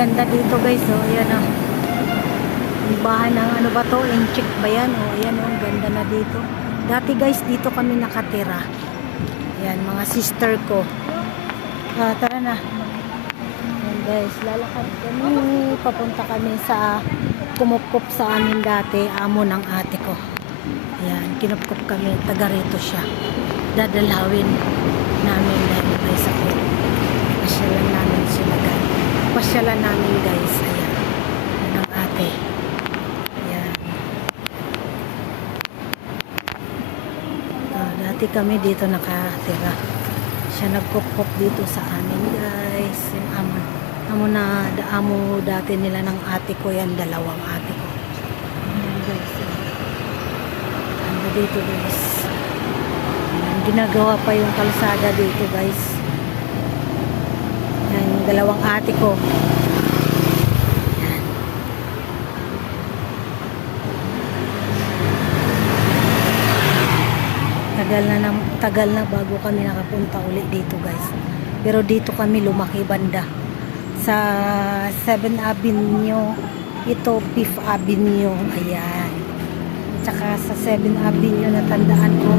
ganda dito guys, oh. Ayan, oh. Yung bahay ng ano ba to? Inchik ba yan? Oh, ayan, oh. Ganda na dito. Dati guys, dito kami nakatira. Ayan, mga sister ko. Tara na. Ayan guys, lalakad kami. Papunta kami sa kumupkup sa amin dati. Amo ng ate ko. Ayan, kinupkup kami. Taga rito siya. Dadalawin namin dahil may sakit. Pasyalan namin sila guys. Pasyalan namin guys. Ayan. Ayan ang ate. Ayan. Dati kami dito nakatira. Siya nagkukop dito sa amin guys. Yung amo dati nila ng ate ko. Yan, dalawang ate ko. Ayan guys. Ano dito guys. Ayan, ginagawa pa yung kalsada dito guys. Yan, yung dalawang ate ko. Yan. Tagal na bago kami nakapunta uli dito guys. Pero dito kami lumaki banda. Sa 7th Avenue. Ito 5th Avenue. Ayan. Tsaka sa 7th Avenue natandaan ko.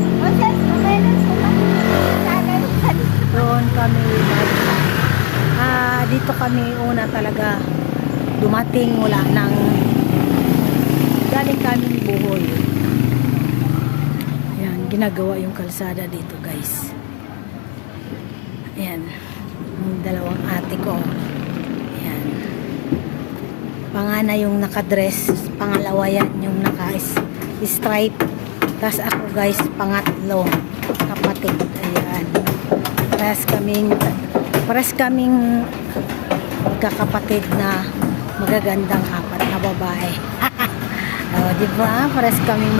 Doon kami dito kami una talaga dumating mula ng galing kaming Bohol. Ayan, ginagawa yung kalsada dito guys. Ayan, yung dalawang ate ko. Ayan, pangana yung nakadress, pangalawa yan yung naka-stripe, tapos ako guys pangatlo, kapatid. Ayan, pares kaming magkakapatid na magagandang apat na babae. Diba? Pares kaming